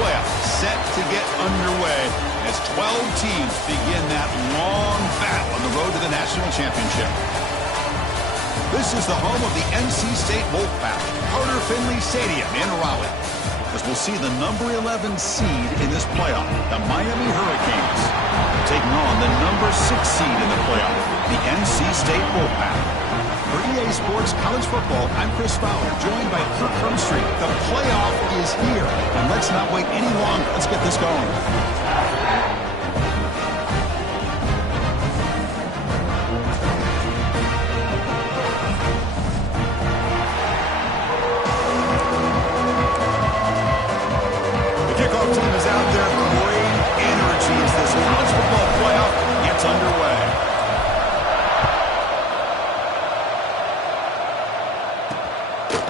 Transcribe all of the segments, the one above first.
playoffs set to get underway as 12 teams begin that long battle on the road to the national championship. This is the home of the NC State Wolfpack, Carter Finley Stadium in Raleigh, as we'll see the number 11 seed in this playoff, the Miami Hurricanes, taking on the number 6 seed in the playoff, the NC State Wolfpack. For EA Sports College Football, I'm Chris Fowler, joined by Kirk Hermstreet. The playoff is here, and let's not wait any longer. Let's get this going. The kickoff team is out there. Great energy as this college football playoff gets underway.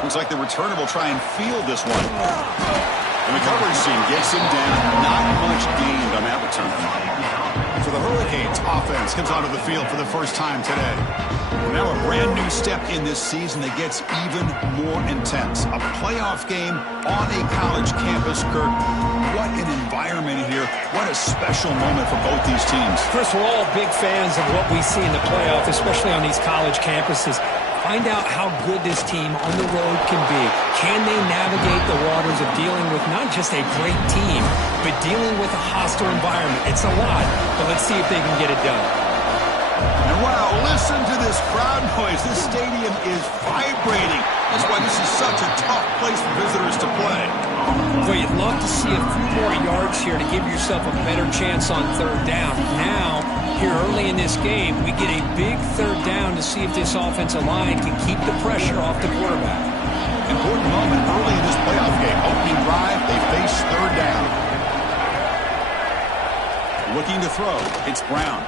Looks like the returner will try and field this one. And the coverage team gets him down. Not much gained on that return. So the Hurricanes offense comes onto the field for the first time today. Now a brand new step in this season that gets even more intense. A playoff game on a college campus, Kirk. What an environment here. What a special moment for both these teams. Chris, we're all big fans of what we see in the playoff, especially on these college campuses. Find out how good this team on the road can be. Can they navigate the waters of dealing with not just a great team, but dealing with a hostile environment? It's a lot, but let's see if they can get it done. And wow, listen to this crowd noise. This stadium is vibrating. That's why this is such a tough place for visitors to play. Well, you'd love to see a few more yards here to give yourself a better chance on third down. Now, here early in this game, we get a big third down to see if this offensive line can keep the pressure off the quarterback. Important moment early in this playoff game. Opening drive, they face third down. Looking to throw, it's Brown.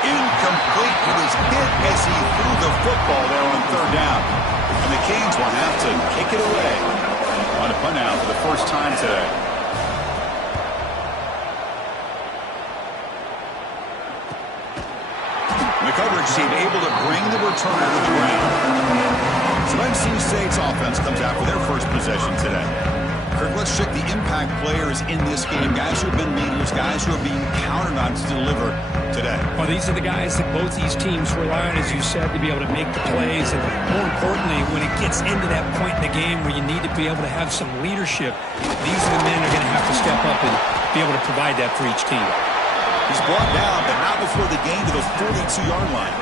Incomplete. He was hit as he threw the football there on third down. And the Canes will have to kick it away on a punt out for the first time today. The coverage team able to bring the returner to the ground. So NC State's offense comes out for their first possession today. Kirk, let's check the impact players in this game. Guys who have been leaders, guys who are being counted on to deliver today. Well, these are the guys that both these teams rely on, as you said, to be able to make the plays. And more importantly, when it gets into that point in the game where you need to be able to have some leadership, these are the men who are going to have to step up and be able to provide that for each team. He's brought down, but not before the gain to the 42-yard line.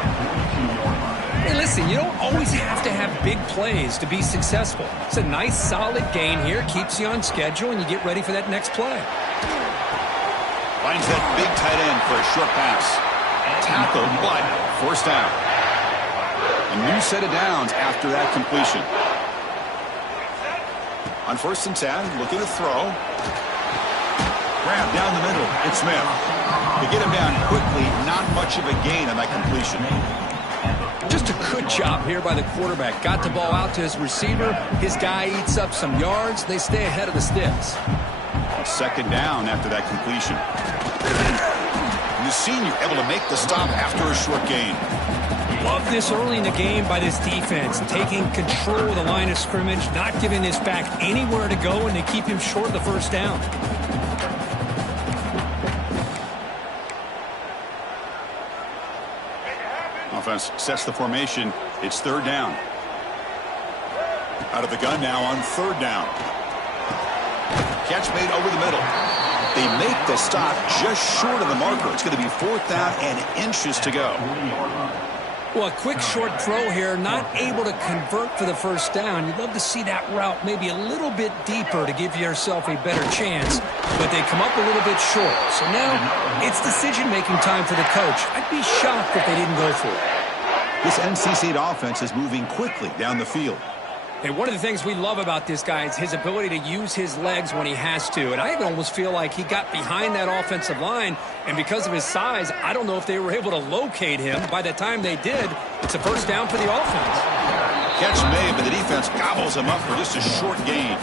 Hey, listen, you don't always have to have big plays to be successful. It's a nice, solid gain here. Keeps you on schedule, and you get ready for that next play. Finds that big tight end for a short pass. Tackled, but forced down. A new set of downs after that completion. On 1st and 10, looking to throw. Grab down the middle. It's Smith. They get him down quickly. Not much of a gain on that completion. Just a good job here by the quarterback. Got the ball out to his receiver. His guy eats up some yards. They stay ahead of the sticks. 2nd down after that completion. And the senior able to make the stop after a short gain. Love this early in the game by this defense. Taking control of the line of scrimmage. Not giving this back anywhere to go, and they keep him short of the first down. Offense sets the formation. It's 3rd down. Out of the gun now on 3rd down. Catch made over the middle. They make the stop just short of the marker. It's going to be 4th down and inches to go. Well, a quick short throw here, not able to convert for the first down. You'd love to see that route maybe a little bit deeper to give yourself a better chance, but they come up a little bit short. So now it's decision-making time for the coach. I'd be shocked if they didn't go for it. This NC State offense is moving quickly down the field. And one of the things we love about this guy is his ability to use his legs when he has to. And I almost feel like he got behind that offensive line, and because of his size, I don't know if they were able to locate him. By the time they did, it's a first down for the offense. Catch made, but the defense gobbles him up for just a short gain.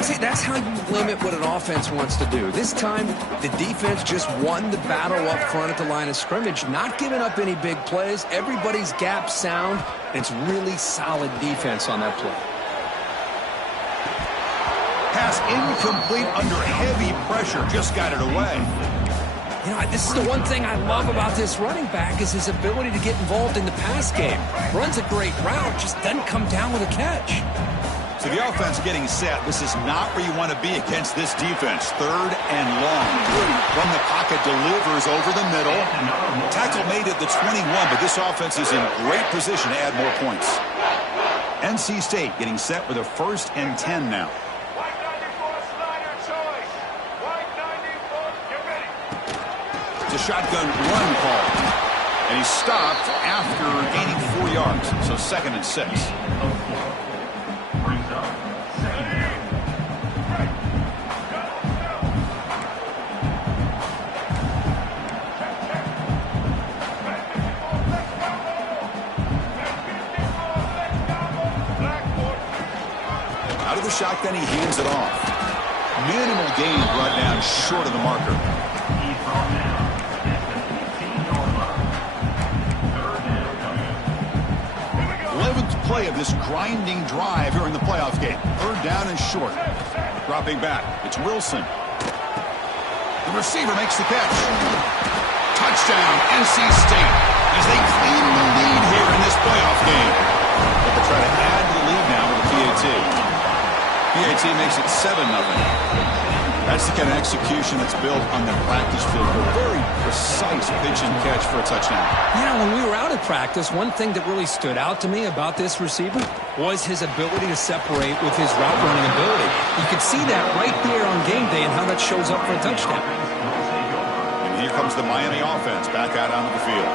See, that's how you limit what an offense wants to do. This time, the defense just won the battle up front at the line of scrimmage, not giving up any big plays. Everybody's gap sound, and it's really solid defense on that play. pass incomplete under heavy pressure. Just got it away. You know, this is the one thing I love about this running back is his ability to get involved in the pass game. Runs a great route, just doesn't come down with a catch. So the offense getting set. This is not where you want to be against this defense. 3rd and long. From the pocket, delivers over the middle. Tackle made at the 21, but this offense is in great position to add more points. NC State getting set with a 1st and 10 now. It's a shotgun run call. And he stopped after gaining 4 yards. So 2nd and 6. Out of the shotgun, he hands it off. Minimal gain brought down short of the marker. 11th play of this grinding drive here in the playoff game. 3rd down and short. Dropping back. It's Wilson. The receiver makes the catch. Touchdown, NC State, as they claim the lead here in this playoff game. But they try to add to the lead now with the PAT. PAT makes it 7-0. That's the kind of execution that's built on the practice field. A very precise pitch and catch for a touchdown. Yeah, when we were out at practice, one thing that really stood out to me about this receiver was his ability to separate with his route running ability. You could see that right there on game day and how that shows up for a touchdown. And here comes the Miami offense back out onto the field.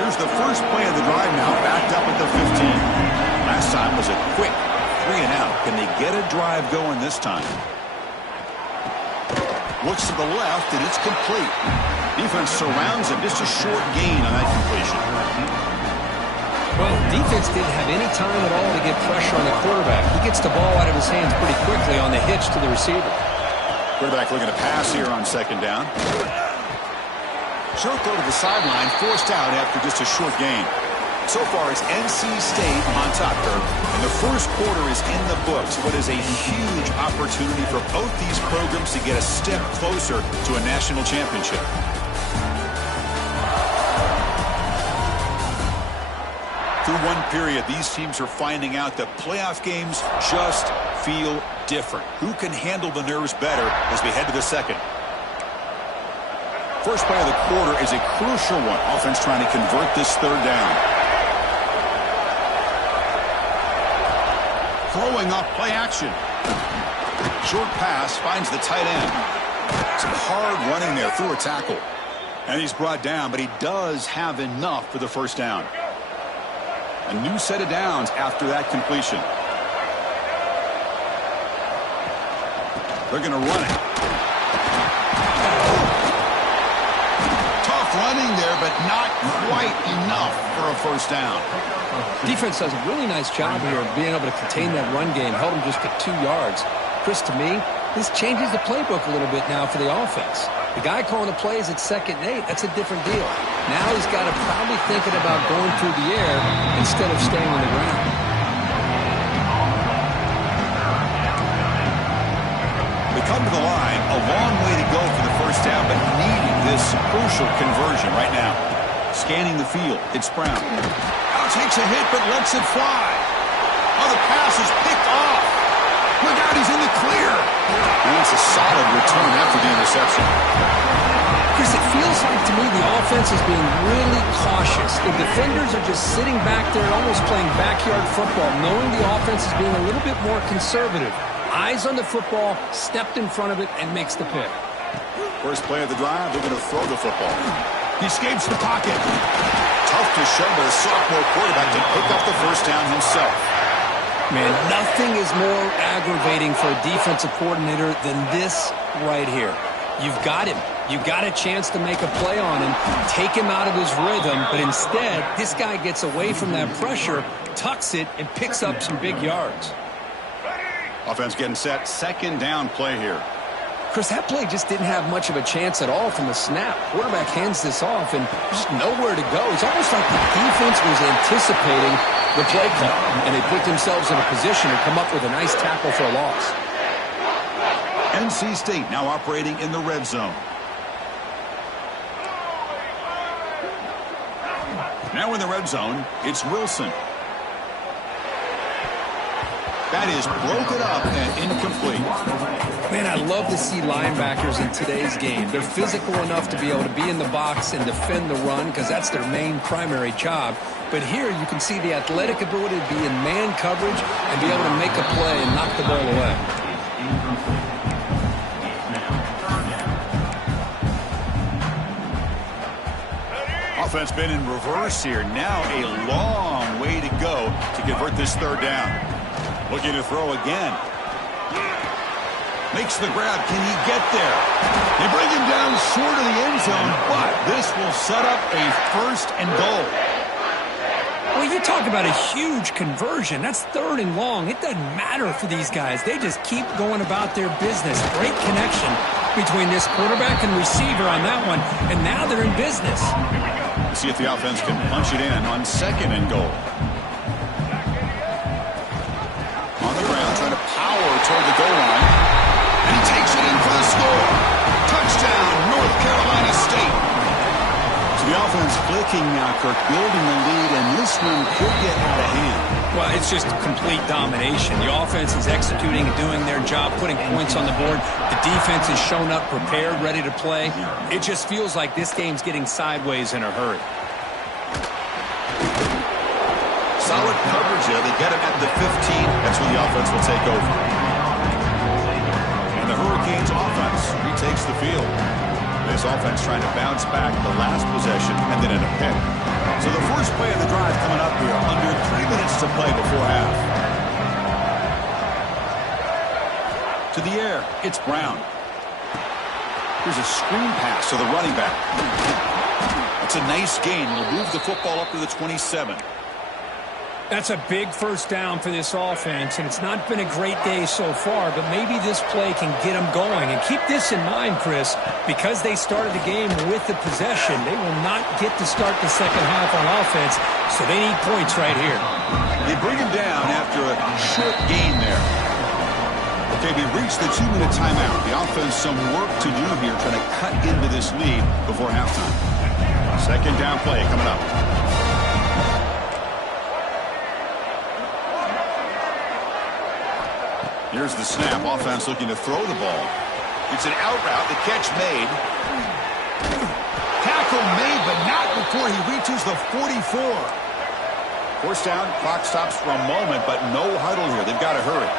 Here's the first play of the drive now, backed up at the 15. Last time was a quick 3 and out. Can they get a drive going this time? Looks to the left, and it's complete. Defense surrounds him. Just a short gain on that completion. Well, defense didn't have any time at all to get pressure on the quarterback. He gets the ball out of his hands pretty quickly on the hitch to the receiver. Quarterback looking to pass here on 2nd down. Short throw to the sideline, forced out after just a short gain. So far, it's NC State on top, Kirk. And the first quarter is in the books. What is a huge opportunity for both these programs to get a step closer to a national championship. Through one period, these teams are finding out that playoff games just feel different. Who can handle the nerves better as we head to the second? First play of the quarter is a crucial one. Offense trying to convert this 3rd down. Throwing off play action. Short pass finds the tight end. Some hard running there through a tackle. And he's brought down, but he does have enough for the 1st down. A new set of downs after that completion. They're going to run it. Tough running there, but not quite enough for a 1st down. Defense does a really nice job here of being able to contain that run game, held him just to 2 yards. Chris, to me, this changes the playbook a little bit now for the offense. The guy calling the plays at 2nd and 8, that's a different deal. Now he's got to probably thinking about going through the air instead of staying on the ground. They come to the line, a long way to go for the 1st down, but needing this crucial conversion right now. Scanning the field, it's Brown. Takes a hit, but lets it fly. Oh, the pass is picked off. Look out, he's in the clear. And it's a solid return after the interception. Chris, it feels like to me the offense is being really cautious. The defenders are just sitting back there almost playing backyard football, knowing the offense is being a little bit more conservative. Eyes on the football, stepped in front of it, and makes the pick. First play of the drive, they're going to throw the football. He escapes the pocket. Tough to show by the sophomore quarterback to pick up the 1st down himself. Man, nothing is more aggravating for a defensive coordinator than this right here. You've got him. You got a chance to make a play on him, take him out of his rhythm, but instead, this guy gets away from that pressure, tucks it, and picks up some big yards. Offense getting set. 2nd down play here. Chris, that play just didn't have much of a chance at all from the snap. Quarterback hands this off, and there's just nowhere to go. It's almost like the defense was anticipating the play call, and they put themselves in a position to come up with a nice tackle for a loss. NC State now operating in the red zone. Now in the red zone, it's Wilson. That is broken up and incomplete. Man, I love to see linebackers in today's game. They're physical enough to be able to be in the box and defend the run because that's their main primary job. But here you can see the athletic ability to be in man coverage and be able to make a play and knock the ball away. Offense been in reverse here. Now a long way to go to convert this third down. Looking to throw again. Makes the grab. Can he get there? They bring him down short of the end zone, but this will set up a first and goal. Well, you talk about a huge conversion. That's third and long. It doesn't matter for these guys. They just keep going about their business. Great connection between this quarterback and receiver on that one, and now they're in business. See if the offense can punch it in on second and goal. On the ground, trying to power toward the goal line. And he takes it in for the score. Touchdown, North Carolina State. So the offense clicking now, Kirk, building the lead, and this one could get out of hand. Well, it's just complete domination. The offense is executing and doing their job, putting points on the board. The defense has shown up prepared, ready to play. It just feels like this game's getting sideways in a hurry. Solid coverage there. They get him at the 15. That's where the offense will take over. And the Hurricanes offense retakes the field. This offense trying to bounce back the last possession and then in a pick. So the first play of the drive coming up here. Under 3 minutes to play before half. To the air, it's Brown. Here's a screen pass to the running back. It's a nice gain. It'll move the football up to the 27. That's a big first down for this offense, and it's not been a great day so far, but maybe this play can get them going. And keep this in mind, Chris, because they started the game with the possession, they will not get to start the second half on offense, so they need points right here. They bring him down after a short gain there. Okay, we reached the 2-minute timeout. The offense some work to do here, trying to cut into this lead before halftime. Second down play coming up. Here's the snap. Offense looking to throw the ball. It's an out route. The catch made. Tackle made, but not before he reaches the 44. Force down. Clock stops for a moment, but no huddle here. They've got to hurry.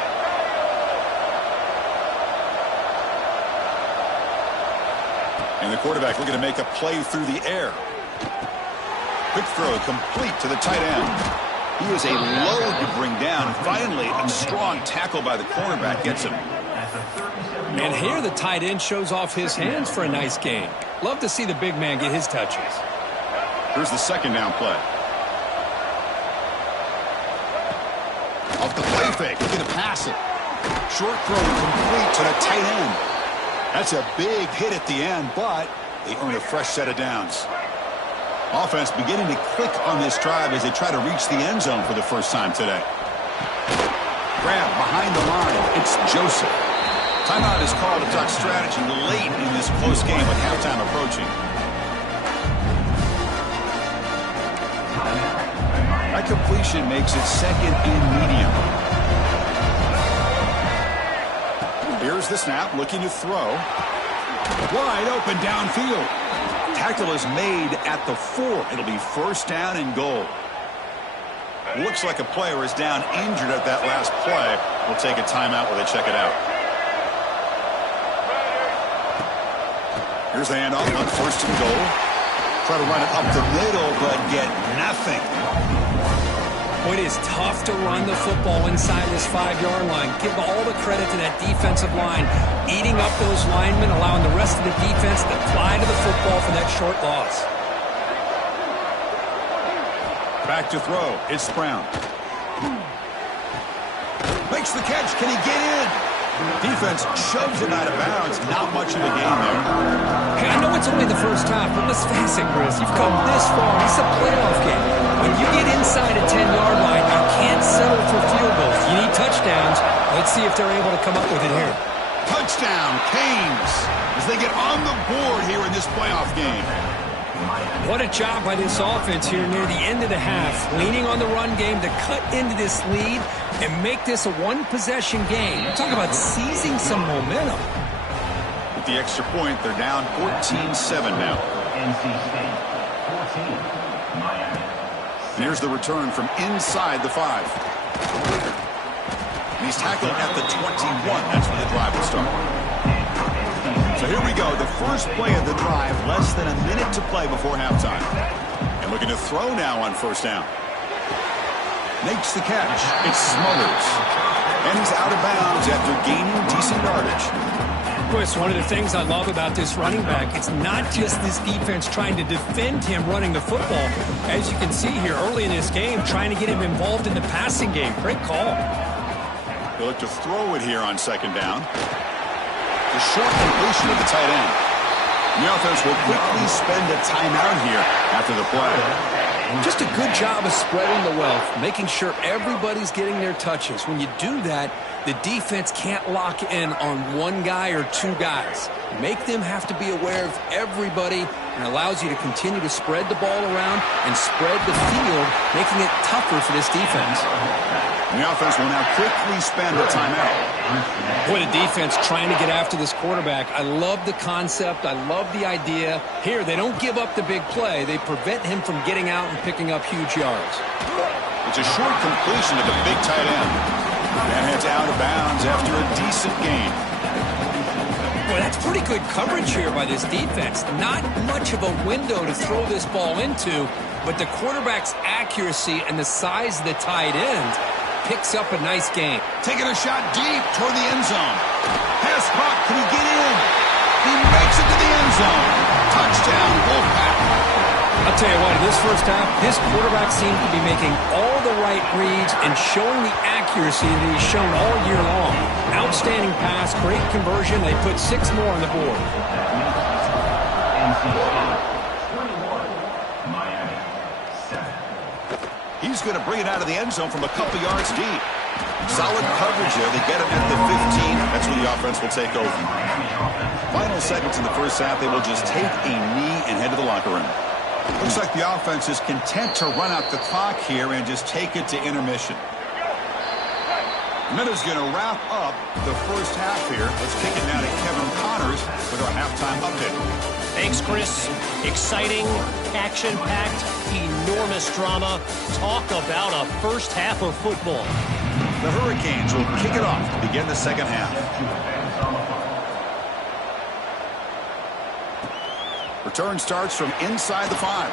And the quarterback looking to make a play through the air. Quick throw complete to the tight end. He was a load to bring down. Finally, a strong tackle by the cornerback gets him. And here the tight end shows off his hands for a nice gain. Love to see the big man get his touches. Here's the second down play. Off the play fake, looking to pass it. Short throw complete to the tight end. That's a big hit at the end, but they earn a fresh set of downs. Offense beginning to click on this drive as they try to reach the end zone for the first time today. Grab behind the line. It's Joseph. Timeout is called to talk strategy late in this close game with halftime approaching. That completion makes it second and medium. Here's the snap, looking to throw. Wide open downfield. Tackle is made at the 4. It'll be first down and goal. Looks like a player is down injured at that last play. We'll take a timeout while they check it out. Here's the handoff on first and goal. Try to run it up the middle, but get nothing. Well, it is tough to run the football inside this 5-yard line. Give all the credit to that defensive line, eating up those linemen, allowing the rest of the defense to fly to the football for that short loss. Back to throw. It's Brown. Makes the catch. Can he get in? Defense shoves him out of bounds. Not much of a gain there. Hey, I know it's only the first half, but let's face it, Chris. You've come this far. It's a playoff game. When you get inside a 10-yard line, you can't settle for field goals. You need touchdowns. Let's see if they're able to come up with it here. Touchdown, Canes, as they get on the board here in this playoff game. What a job by this offense here near the end of the half, leaning on the run game to cut into this lead and make this a one-possession game. Talk about seizing some momentum. With the extra point, they're down 14-7 now. And here's the return from inside the 5. And he's tackled at the 21. That's where the drive will start. So here we go, the first play of the drive, less than a minute to play before halftime. And looking to throw now on first down. Makes the catch. It's Smothers. And he's out of bounds after gaining decent yardage. Chris, one of the things I love about this running back, it's not just this defense trying to defend him running the football. As you can see here early in this game, trying to get him involved in the passing game. Great call. They look to throw it here on second down. The short completion of the tight end. The offense will quickly spend a timeout here after the play. Just a good job of spreading the wealth, making sure everybody's getting their touches. When you do that, the defense can't lock in on one guy or two guys. Make them have to be aware of everybody, and allows you to continue to spread the ball around and spread the field, making it tougher for this defense. And the offense will now quickly spend a timeout. Boy, the defense trying to get after this quarterback. I love the concept. I love the idea. Here, they don't give up the big play. They prevent him from getting out and picking up huge yards. It's a short completion to the big tight end. And it's out of bounds after a decent gain. Boy, that's pretty good coverage here by this defense. Not much of a window to throw this ball into, but the quarterback's accuracy and the size of the tight end picks up a nice game. Taking a shot deep toward the end zone. Pass caught. Can he get in? He makes it to the end zone. Touchdown, Wolfpack. I'll tell you what, in this first half, this quarterback seems to be making all the right reads and showing the accuracy that he's shown all year long. Outstanding pass, great conversion. They put 6 more on the board. He's going to bring it out of the end zone from a couple yards deep. Solid coverage there. They get him at the 15. That's where the offense will take over. Final seconds in the first half, they will just take a knee and head to the locker room. Looks like the offense is content to run out the clock here and just take it to intermission. Minuta's going to wrap up the first half here. Let's kick it now to Kevin Connors with our halftime update. Thanks, Chris. Exciting, action-packed, enormous drama. Talk about a first half of football. The Hurricanes will kick it off to begin the second half. Return starts from inside the 5.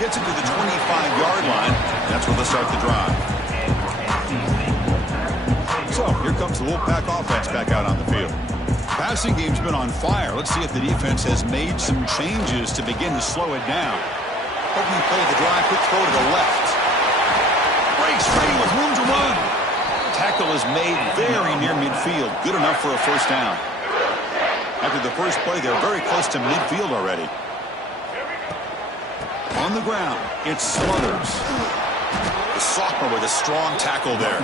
Gets it to the 25-yard line. That's where they'll start the drive. So here comes the Wolfpack offense back out on the field. Passing game's been on fire. Let's see if the defense has made some changes to begin to slow it down. Opening play of the drive, quick throw to the left. Breaks free with room to run. Tackle is made very near midfield. Good enough for a first down. After the first play, they're very close to midfield already. On the ground, it's Smothers. The sophomore with a strong tackle there.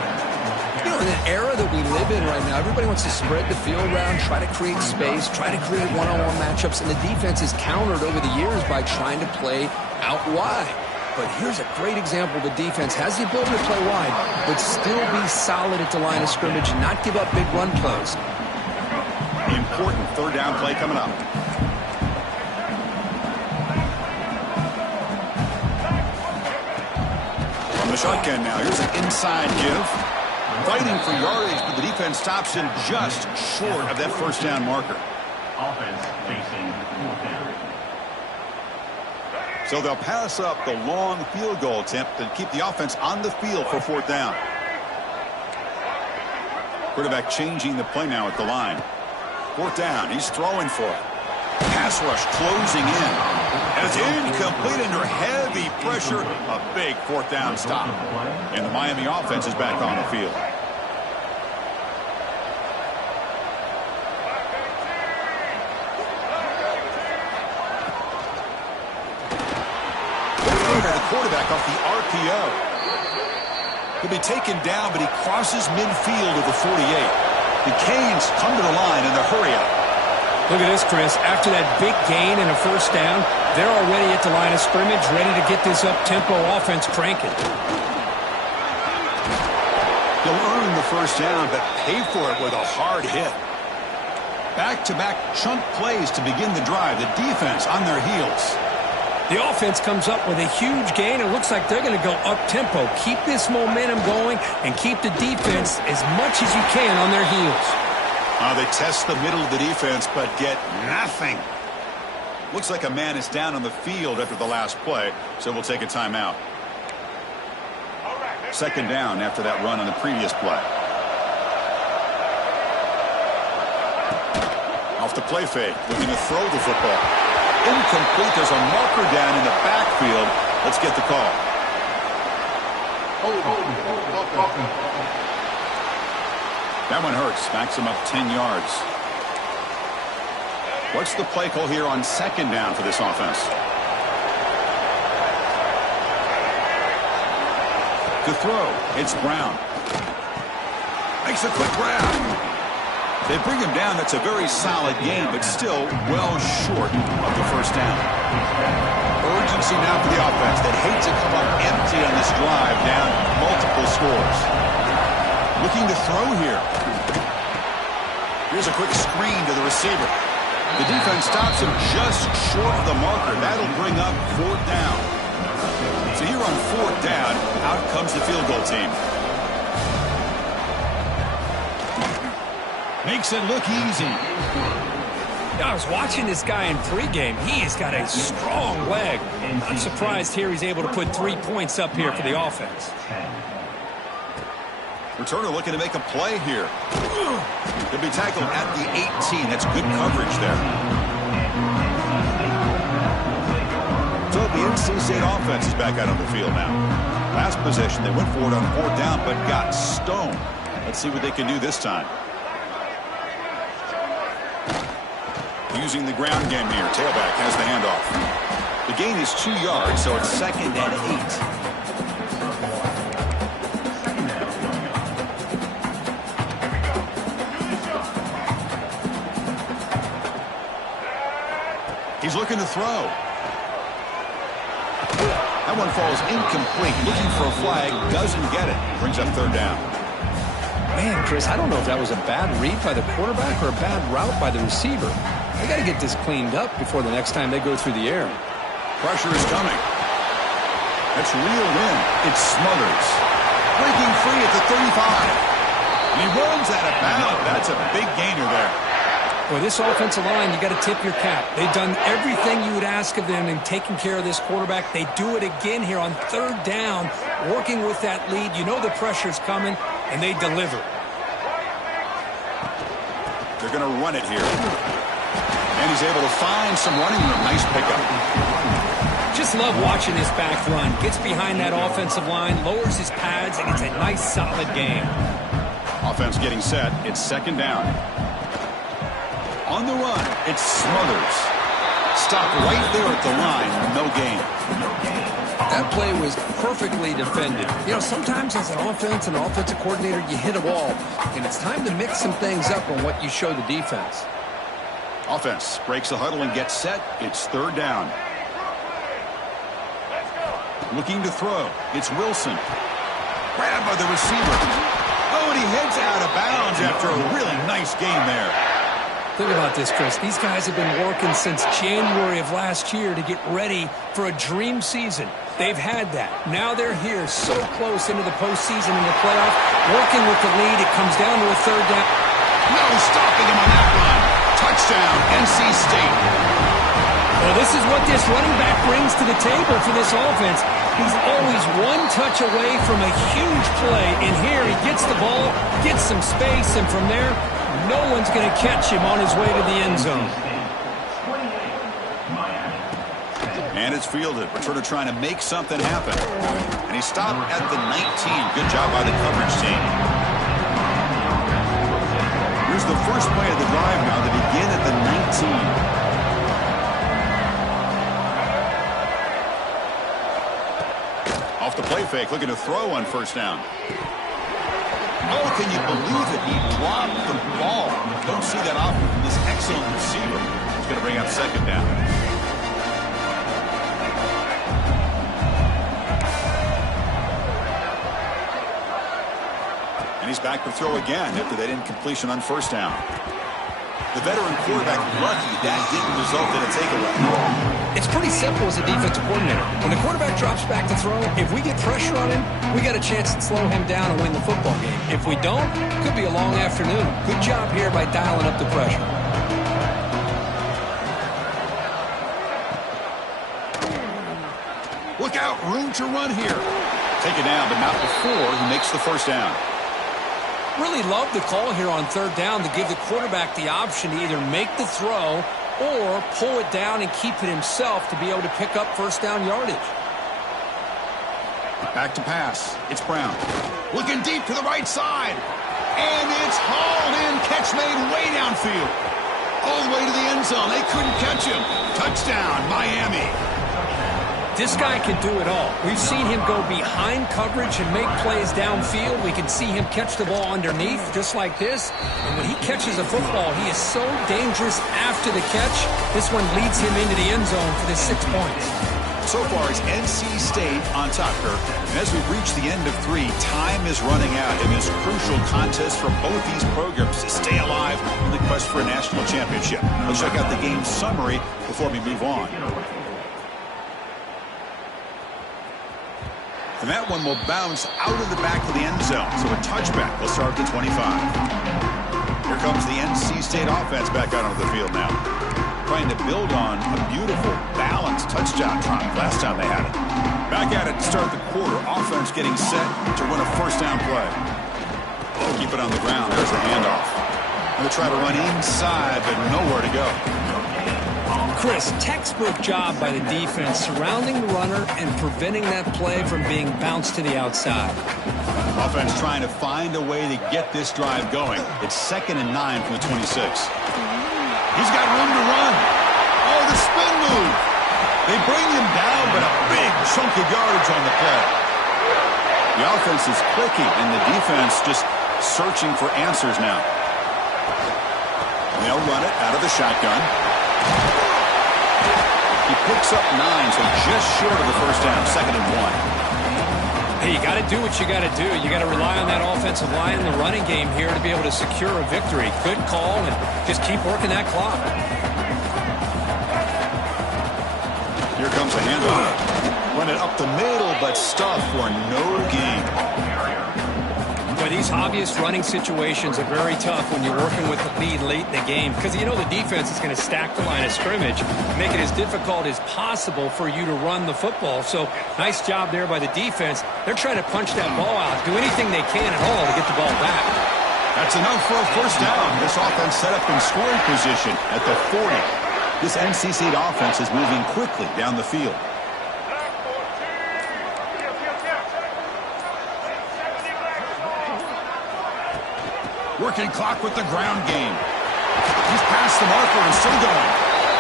You know, in an era that we live in right now, everybody wants to spread the field around, try to create space, try to create one-on-one matchups, and the defense is countered over the years by trying to play out wide. But here's a great example. The defense has the ability to play wide, but still be solid at the line of scrimmage and not give up big run plays. Important third down play coming up. From the shotgun now, here's an inside give. Fighting for yardage, but the defense stops him just short of that first down marker. Offense facing fourth down. So they'll pass up the long field goal attempt and keep the offense on the field for fourth down. Quarterback changing the play now at the line. Fourth down, he's throwing for it. Pass rush closing in. And it's incomplete under heavy pressure. A big fourth down stop. And the Miami offense is back on the field. The quarterback off the RPO. He'll be taken down, but he crosses midfield of the 48. The Canes come to the line in the hurry-up. Look at this, Chris. After that big gain and a first down, they're already at the line of scrimmage, ready to get this up-tempo offense cranking. He'll earn the first down, but pay for it with a hard hit. Back-to-back chunk plays to begin the drive. The defense on their heels. The offense comes up with a huge gain. It looks like they're going to go up-tempo. Keep this momentum going and keep the defense as much as you can on their heels. They test the middle of the defense, but get nothing. Looks like a man is down on the field after the last play, so we'll take a timeout. Second down after that run on the previous play. Off the play fake, looking to throw the football. Incomplete. There's a marker down in the backfield. Let's get the call. That one hurts. Backs him up 10 yards. What's the play call here on second down for this offense? To throw, it's Brown. Makes a quick grab. They bring him down. That's a very solid game, but still well short of the first down. Urgency now for the offense that hates to come up empty on this drive, down multiple scores. Looking to throw here. Here's a quick screen to the receiver. The defense stops him just short of the marker. That'll bring up fourth down. So here on fourth down, out comes the field goal team. Makes it look easy. I was watching this guy in pregame. He has got a strong leg. I'm surprised here he's able to put 3 points up here for the offense. Returner looking to make a play here. He'll be tackled at the 18. That's good coverage there. So the NC State offense is back out on the field now. Last possession, they went for it on fourth down, but got stoned. Let's see what they can do this time. Using the ground game here. Tailback has the handoff. The gain is 2 yards, so it's second and 8. He's looking to throw. That one falls incomplete. Looking for a flag. Doesn't get it. Brings up third down. Man, Chris, I don't know if that was a bad read by the quarterback or a bad route by the receiver. They got to get this cleaned up before the next time they go through the air. Pressure is coming. That's reeled in. It smothers. Breaking free at the 35. And he runs out of bounds. That's a big gainer there. Well, this offensive line, you got to tip your cap. They've done everything you would ask of them in taking care of this quarterback. They do it again here on third down, working with that lead. You know the pressure's coming, and they deliver. They're going to run it here. And he's able to find some running room. Nice pickup. Just love watching this back run. Gets behind that offensive line, lowers his pads, and it's a nice, solid game. Offense getting set. It's second down. On the run, it's Smothers. Stopped right there at the line. No gain. That play was perfectly defended. You know, sometimes as an offensive coordinator, you hit a wall. And it's time to mix some things up on what you show the defense. Offense breaks the huddle and gets set. It's third down. Looking to throw. It's Wilson. Grabbed by the receiver. Oh, and he heads out of bounds after a really nice game there. Think about this, Chris. These guys have been working since January of last year to get ready for a dream season. They've had that. Now they're here so close into the postseason and the playoff. Working with the lead, it comes down to a third down. No stopping him on that run. Touchdown, NC State. Well, this is what this running back brings to the table for this offense. He's always one touch away from a huge play. And here he gets the ball, gets some space, and from there, no one's going to catch him on his way to the end zone. And it's fielded. Returner trying to make something happen. And he stopped at the 19. Good job by the coverage team. Here's the first play of the drive now to begin at the 19. Off the play fake, looking to throw on first down. Oh, can you believe it? He dropped the ball. Don't see that often from this excellent receiver. He's going to bring up second down. And he's back to throw again after that incompletion on first down. The veteran quarterback lucky that didn't result in a takeaway. It's pretty simple as a defensive coordinator. When the quarterback drops back to throw, if we get pressure on him, we got a chance to slow him down and win the football game. If we don't, it could be a long afternoon. Good job here by dialing up the pressure. Look out, room to run here. Take it down, but not before he makes the first down. Really love the call here on third down to give the quarterback the option to either make the throw or pull it down and keep it himself to be able to pick up first down yardage. Back to pass. It's Brown. Looking deep to the right side. And it's hauled in. Catch made way downfield. All the way to the end zone. They couldn't catch him. Touchdown, Miami. This guy can do it all. We've seen him go behind coverage and make plays downfield. We can see him catch the ball underneath, just like this. And when he catches a football, he is so dangerous after the catch. This one leads him into the end zone for the 6 points. So far, it's NC State on top, Kirk. And as we reach the end of 3, time is running out in this crucial contest for both these programs to stay alive in the quest for a national championship. Let's check out the game summary before we move on. And that one will bounce out of the back of the end zone. So a touchback will start at the 25. Here comes the NC State offense back out onto the field now. Trying to build on a beautiful, balanced touchdown drive last time they had it. Back at it to start the quarter. Offense getting set to win a first down play. Keep it on the ground. There's the handoff. And they try to run inside, but nowhere to go. Chris, textbook job by the defense surrounding the runner and preventing that play from being bounced to the outside. Offense trying to find a way to get this drive going. It's 2nd and 9 from the 26. He's got room to run. Oh, the spin move. They bring him down, but a big chunk of yardage on the play. The offense is clicking, and the defense just searching for answers now. They'll run it out of the shotgun. He picks up 9, so just short of the first down, 2nd and 1. Hey, you got to do what you got to do. You got to rely on that offensive line in the running game here to be able to secure a victory. Good call, and just keep working that clock. Here comes a handoff. Run it up the middle, but stuff for no gain. Boy, these obvious running situations are very tough when you're working with the lead late in the game because you know the defense is going to stack the line of scrimmage, make it as difficult as possible for you to run the football. So nice job there by the defense. They're trying to punch that ball out, do anything they can at all to get the ball back. That's enough for a first down. This offense set up in scoring position at the 40. This NC State offense is moving quickly down the field. Working clock with the ground game. He's past the marker and still going.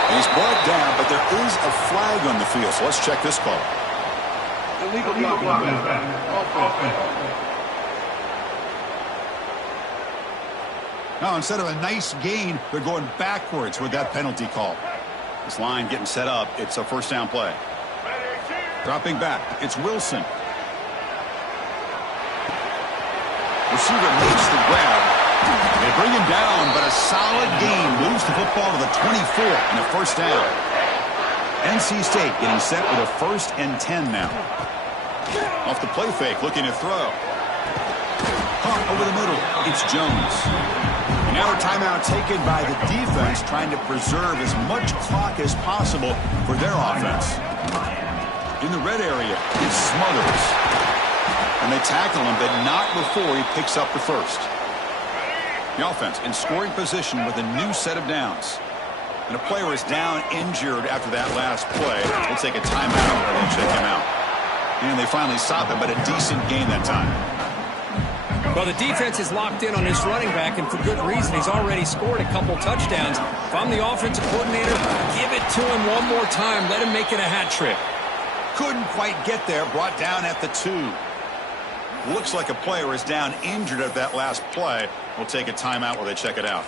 And he's brought down, but there is a flag on the field. So let's check this call. Illegal blocking. Now, instead of a nice gain, they're going backwards with that penalty call. This line getting set up. It's a first down play. Dropping back. It's Wilson. Receiver makes the grab. They bring him down, but a solid gain moves the football to the 24 and a first down. NC State getting set with a 1st and 10 now. Off the play fake, looking to throw. Caught over the middle. It's Jones. And now a timeout taken by the defense, trying to preserve as much clock as possible for their offense. In the red area, it's Smothers. And they tackle him, but not before he picks up the first. The offense in scoring position with a new set of downs. And a player is down injured after that last play. We'll take a timeout and then check him out. And they finally stop him, but a decent gain that time. Well, the defense is locked in on his running back, and for good reason. He's already scored a couple touchdowns. If I'm the offensive coordinator, give it to him one more time. Let him make it a hat trick. Couldn't quite get there. Brought down at the 2. Looks like a player is down injured at that last play. We'll take a timeout while they check it out.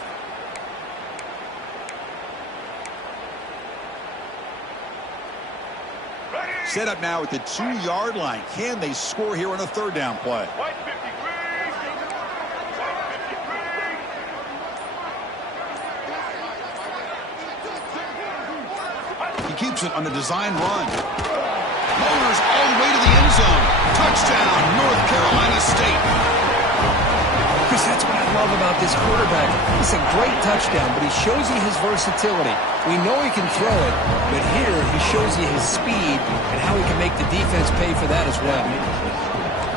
Set up now at the 2-yard line. Can they score here on a third down play? He keeps it on the design run. Motors all the way to the end zone. Touchdown, North Carolina State. Chris, that's what I love about this quarterback. It's a great touchdown, but he shows you his versatility. We know he can throw it, but here he shows you his speed and how he can make the defense pay for that as well.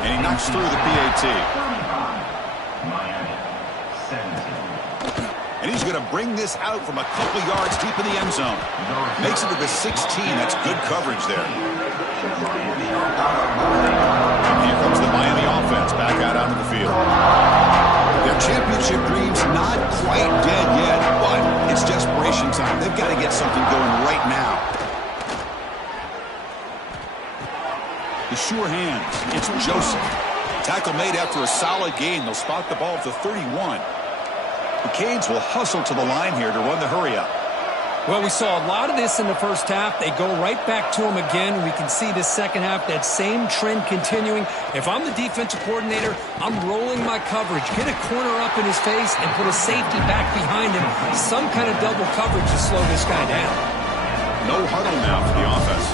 And he knocks through the PAT. And he's going to bring this out from a couple yards deep in the end zone. Makes it to the 16. That's good coverage there. And here comes the Miami offense back out onto the field. Their championship dream's not quite dead yet, but it's desperation time. They've got to get something going right now. The sure hands. It's Joseph. Tackle made after a solid gain. They'll spot the ball at the 31. The Canes will hustle to the line here to run the hurry-up. Well, we saw a lot of this in the first half. They go right back to him again. We can see this second half, that same trend continuing. If I'm the defensive coordinator, I'm rolling my coverage. Get a corner up in his face and put a safety back behind him. Some kind of double coverage to slow this guy down. No huddle now for the offense.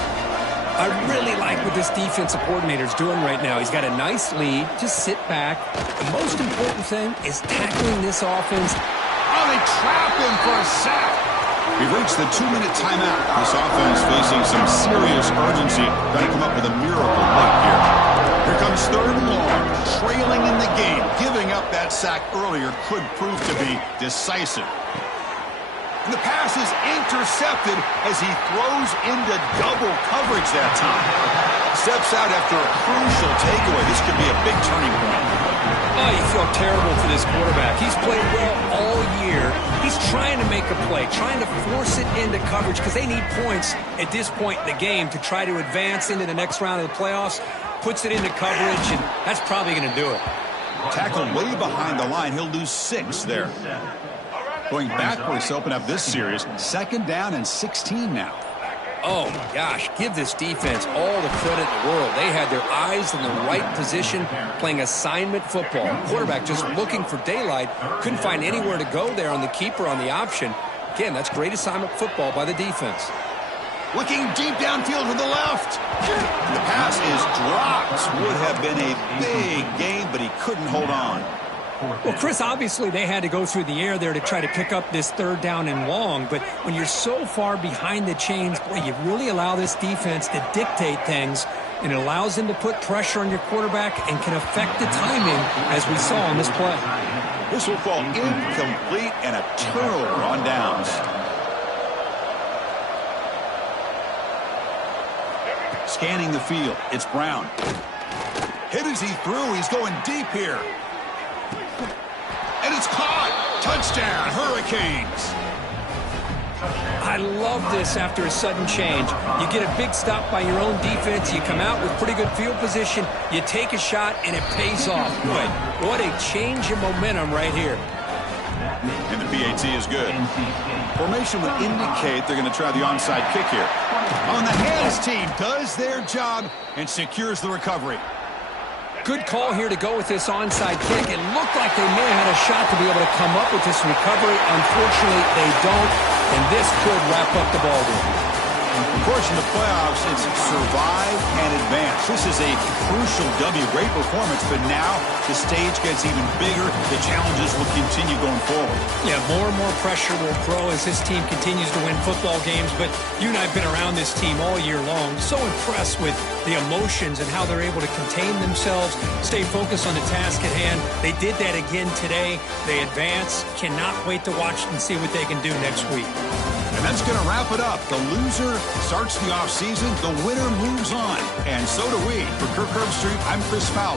I really like what this defensive coordinator is doing right now. He's got a nice lead. Just sit back. The most important thing is tackling this offense. Oh, they trap him for a sack. We've reached the 2-minute timeout. This offense facing some serious urgency. Got to come up with a miracle late here. Here comes third and long. Trailing in the game. Giving up that sack earlier could prove to be decisive. And the pass is intercepted as he throws into double coverage that time. Steps out after a crucial takeaway. This could be a big turning point. Oh, you feel terrible for this quarterback. He's played well all year. He's trying to make a play, trying to force it into coverage because they need points at this point in the game to try to advance into the next round of the playoffs. Puts it into coverage, and that's probably going to do it. Tackled way behind the line. He'll lose 6 there. Going backwards to open up this series. 2nd down and 16 now. Oh, my gosh. Give this defense all the credit in the world. They had their eyes in the right position, playing assignment football. Quarterback just looking for daylight. Couldn't find anywhere to go there on the keeper on the option. Again, that's great assignment football by the defense. Looking deep downfield to the left. The pass is dropped. Would have been a big gain, but he couldn't hold on. Well, Chris, obviously they had to go through the air there to try to pick up this 3rd down and long, but when you're so far behind the chains, boy, you really allow this defense to dictate things, and it allows them to put pressure on your quarterback and can affect the timing, as we saw on this play. This will fall incomplete and a turnover on downs. Scanning the field, it's Brown. Hit as he threw, he's going deep here. And it's caught. Touchdown, Hurricanes. I love this after a sudden change. You get a big stop by your own defense. You come out with pretty good field position. You take a shot, and it pays off. Boy, what a change in momentum right here. And the PAT is good. Formation would indicate they're going to try the onside kick here. On the hands team does their job and secures the recovery. Good call here to go with this onside kick. It looked like they may have had a shot to be able to come up with this recovery. Unfortunately, they don't, and this could wrap up the ball game. Of course, in the playoffs, it's survive and advance. This is a crucial W. Great performance, but now the stage gets even bigger. The challenges will continue going forward. Yeah, more and more pressure will grow as this team continues to win football games, but you and I have been around this team all year long. So impressed with the emotions and how they're able to contain themselves, stay focused on the task at hand. They did that again today. They advance. Cannot wait to watch and see what they can do next week. And that's going to wrap it up. The loser starts the offseason. The winner moves on. And so do we. For Kirk Herbstreit, I'm Chris Fowler.